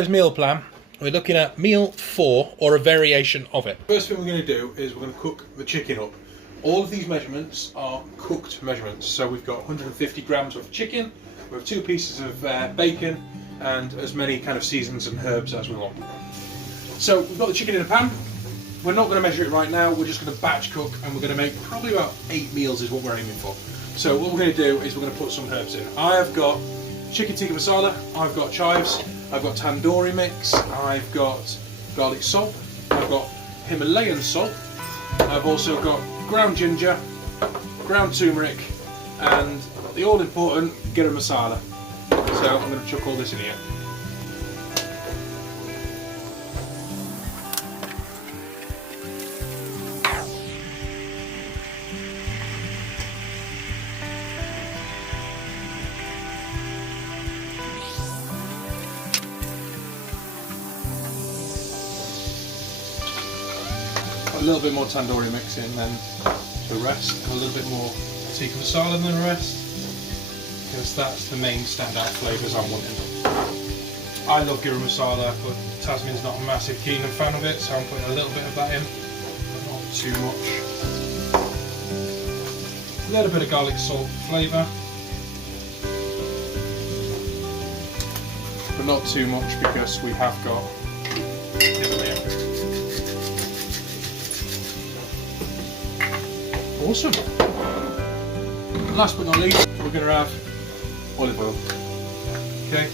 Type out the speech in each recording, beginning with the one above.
proposed meal plan, we're looking at meal 4 or a variation of it. First thing we're going to do is we're going to cook the chicken up. All of these measurements are cooked measurements. So we've got 150 grams of chicken, we have 2 pieces of bacon, and as many kind of seasonings and herbs as we want. So we've got the chicken in a pan. We're not going to measure it right now, we're just going to batch cook, and we're going to make probably about 8 meals is what we're aiming for. So what we're going to do is we're going to put some herbs in. I have got chicken tikka masala, I've got chives, I've got tandoori mix, I've got garlic salt, I've got Himalayan salt, I've also got ground ginger, ground turmeric, and the all important garam masala. So I'm going to chuck all this in here. A little bit more tandoori mix in than the rest, and a little bit more tikka masala than the rest, because that's the main standout flavours I'm wanting. I love garam masala, but Tasmin's not a massive keen fan of it, so I'm putting a little bit of that in, but not too much. A little bit of garlic salt flavour, but not too much because we have got Himalayan. Awesome. Last but not least, we're going to have olive oil. Okay?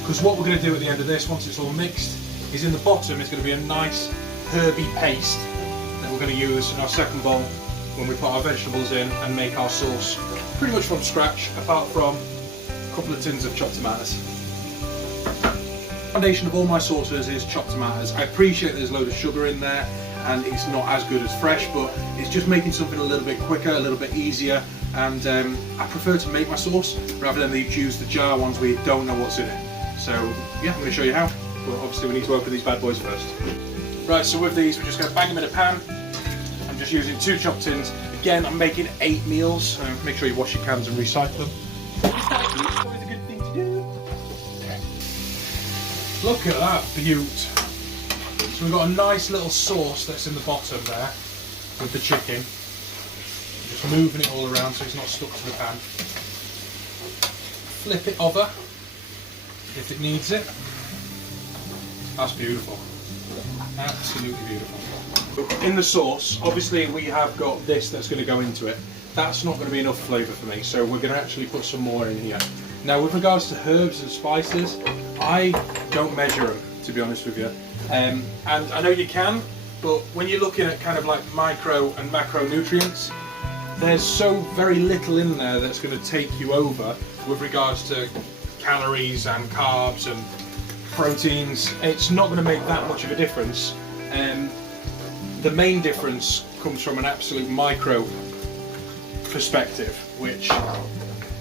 Because what we're going to do at the end of this, once it's all mixed, is in the bottom is going to be a nice herby paste that we're going to use in our second bowl when we put our vegetables in and make our sauce pretty much from scratch, apart from a couple of tins of chopped tomatoes. The foundation of all my sauces is chopped tomatoes. I appreciate there's a load of sugar in there, and it's not as good as fresh, but it's just making something a little bit quicker, a little bit easier, and I prefer to make my sauce rather than use the jar ones where you don't know what's in it. So yeah, I'm going to show you how, but obviously we need to open these bad boys first. Right, so with these we're just going to bang them in a pan. I'm just using 2 chopped tins. Again, I'm making 8 meals, so make sure you wash your cans and recycle them. It's always a good thing to do. Okay. Look at that beaut. So we've got a nice little sauce that's in the bottom there with the chicken. Just moving it all around so it's not stuck to the pan. Flip it over if it needs it. That's beautiful. Absolutely beautiful. In the sauce, obviously we have got this that's going to go into it. That's not going to be enough flavour for me, so we're going to actually put some more in here. Now with regards to herbs and spices, I don't measure them, to be honest with you. And I know you can, but when you're looking at kind of like micro and macronutrients, there's so very little in there that's going to take you over with regards to calories and carbs and proteins. It's not going to make that much of a difference. The main difference comes from an absolute micro perspective, which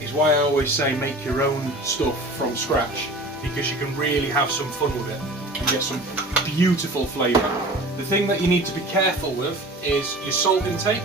is why I always say make your own stuff from scratch, because you can really have some fun with it and get some beautiful flavour. The thing that you need to be careful with is your salt intake,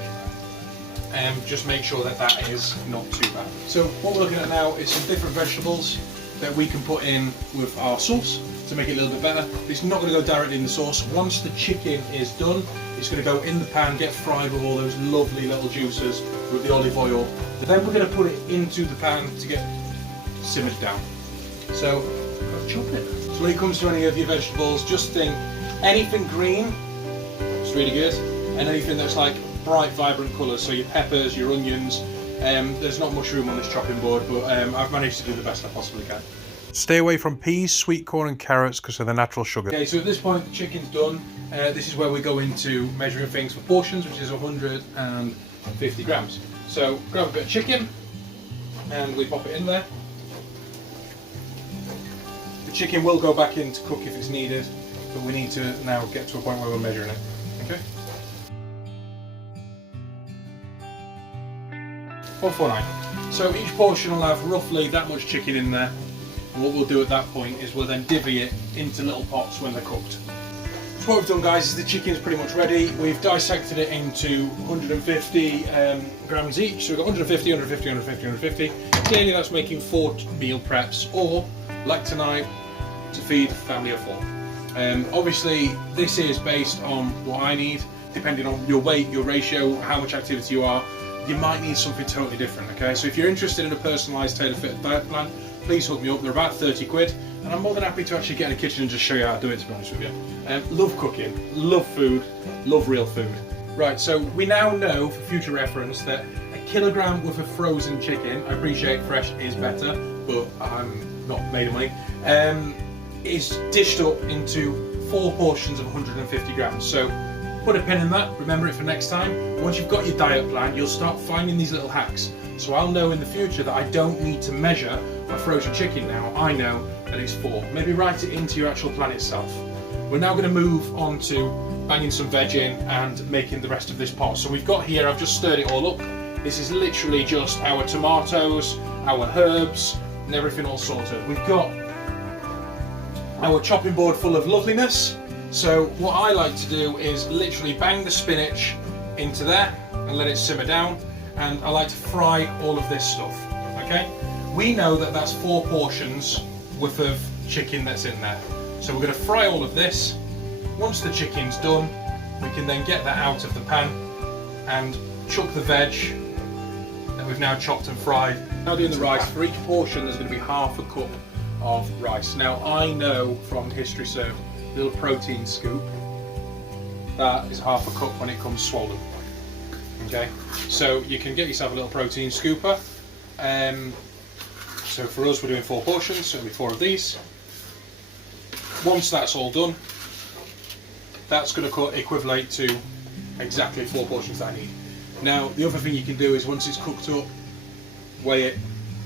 and just make sure that that is not too bad. So what we're looking at now is some different vegetables that we can put in with our sauce to make it a little bit better. It's not going to go directly in the sauce. Once the chicken is done, it's going to go in the pan, get fried with all those lovely little juices with the olive oil. Then we're going to put it into the pan to get simmered down. So let's chop it. So when it comes to any of your vegetables, just think anything green, it's really good, and anything that's like bright, vibrant colours, so your peppers, your onions. There's not much room on this chopping board, but I've managed to do the best I possibly can. Stay away from peas, sweet corn and carrots because of the natural sugar. Okay, so at this point the chicken's done. This is where we go into measuring things for portions, which is 150 grams. So grab a bit of chicken and we pop it in there. The chicken will go back in to cook if it's needed, but we need to now get to a point where we're measuring it. Okay. 149. So each portion will have roughly that much chicken in there. And what we'll do at that point is we'll then divvy it into little pots when they're cooked. So what we've done, guys, is the chicken's pretty much ready. We've dissected it into 150 grams each. So we've got 150, 150, 150, 150. Clearly that's making 4 meal preps, or like tonight, to feed a family of 4. Obviously, this is based on what I need, depending on your weight, your ratio, how much activity you are. You might need something totally different, okay? So if you're interested in a personalised, tailor-fitted diet plan, please hook me up. They're about 30 quid, and I'm more than happy to actually get in the kitchen and just show you how to do it, to be honest with you. Love cooking, love food, love real food. Right, so we now know, for future reference, that a kilogram worth of frozen chicken, I appreciate fresh is better, but I'm not made of money, is dished up into 4 portions of 150 grams. So put a pin in that, remember it for next time. Once you've got your diet plan, you'll start finding these little hacks. So I'll know in the future that I don't need to measure my frozen chicken now. I know that it's 4. Maybe write it into your actual plan itself. We're now going to move on to banging some veg in and making the rest of this pot. So we've got here, I've just stirred it all up. This is literally just our tomatoes, our herbs, and everything all sorted. We've got our chopping board full of loveliness. So what I like to do is literally bang the spinach into there and let it simmer down, and I like to fry all of this stuff, okay? We know that that's 4 portions worth of chicken that's in there. So we're going to fry all of this. Once the chicken's done, we can then get that out of the pan and chuck the veg that we've now chopped and fried. Now doing the rice, for each portion there's going to be half a cup of rice. Now I know from History Served, little protein scoop, that is half a cup when it comes swollen. Okay, so you can get yourself a little protein scooper. So for us, we're doing 4 portions, so it'll be 4 of these. Once that's all done, that's going to equivalent to exactly 4 portions that I need. Now, the other thing you can do is once it's cooked up, weigh it,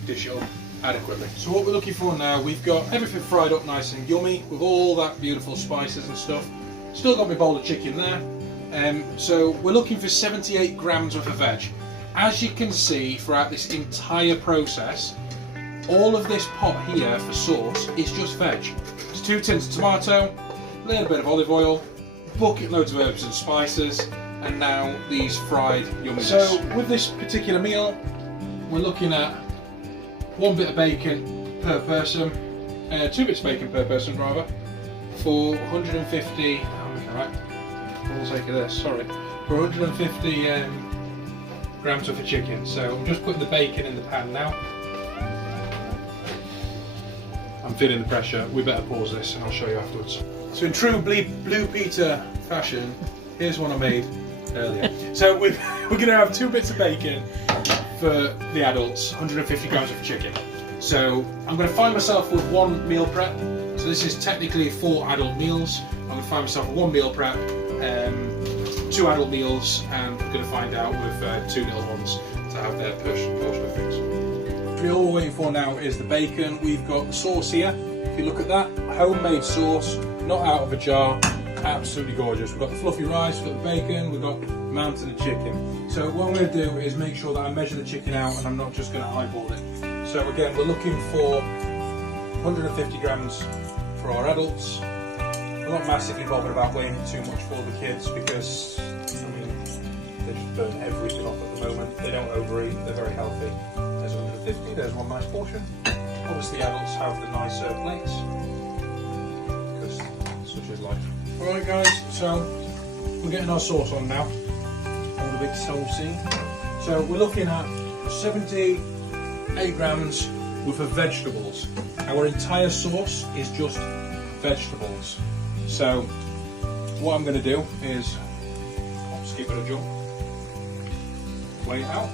dish it up adequately. So what we're looking for now, we've got everything fried up nice and yummy with all that beautiful spices and stuff. Still got my bowl of chicken there. So we're looking for 78 grams worth of veg. As you can see throughout this entire process, all of this pot here for sauce is just veg. It's 2 tins of tomato, a little bit of olive oil, bucket loads of herbs and spices, and now these fried yumminess. So with this particular meal, we're looking at 1 bit of bacon per person, 2 bits of bacon per person rather, for 150, right, for the sake of this, sorry, for 150 grams worth of chicken. So I'm just putting the bacon in the pan now. I'm feeling the pressure, we better pause this and I'll show you afterwards. So in true Blue Peter fashion, here's one I made earlier. So we're going to have 2 bits of bacon for the adults, 150 grams of chicken. So I'm going to find myself with 1 meal prep. So this is technically 4 adult meals. I'm going to find myself with 1 meal prep, 2 adult meals, and I'm going to find out with 2 little ones to have their portion of things. All we're waiting for now is the bacon. We've got the sauce here. If you look at that, homemade sauce, not out of a jar, absolutely gorgeous. We've got the fluffy rice, we've got the bacon, we've got a mountain of chicken. So what I'm going to do is make sure that I measure the chicken out and I'm not just going to eyeball it. So again, we're looking for 150 grams for our adults. We're not massively bothered about weighing it too much for the kids because, I mean, they just burn everything off at the moment. They don't overeat, they're very healthy. There's 150, there's 1 nice portion. Obviously adults have the nicer plates, because such is life. Alright guys, so we're getting our sauce on now. All the big saucy. So we're looking at 78 grams worth of vegetables. Our entire sauce is just vegetables. So what I'm going to do is, I'll just give it a jump, weigh it out.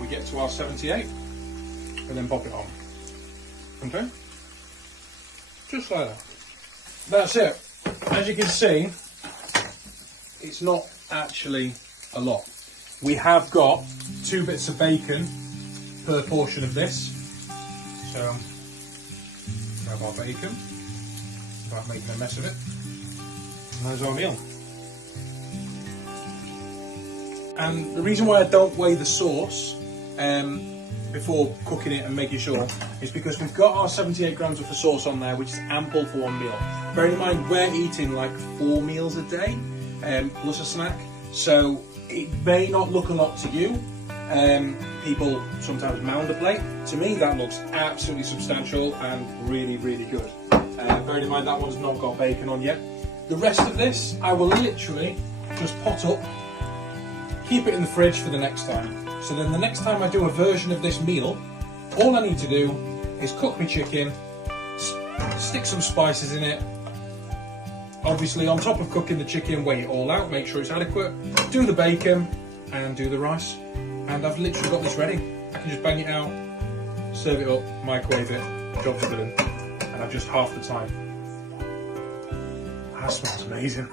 We get to our 78 and then pop it on. Okay? Just like that. That's it. As you can see, it's not actually a lot. We have got 2 bits of bacon per portion of this. So, grab our bacon without making a mess of it. And there's our meal. And the reason why I don't weigh the sauce before cooking it and making sure is because we've got our 78 grams of the sauce on there, which is ample for 1 meal. Bearing in mind we're eating like 4 meals a day plus a snack, so it may not look a lot to you. People sometimes mound a plate. To me that looks absolutely substantial and really, really good. Bearing in mind that one's not got bacon on yet. The rest of this I will literally just pot up, keep it in the fridge for the next time. So then the next time I do a version of this meal, all I need to do is cook my chicken, stick some spices in it. Obviously on top of cooking the chicken, weigh it all out, make sure it's adequate, do the bacon and do the rice. And I've literally got this ready. I can just bang it out, serve it up, microwave it, job's done. And I've just half the time. That smells amazing.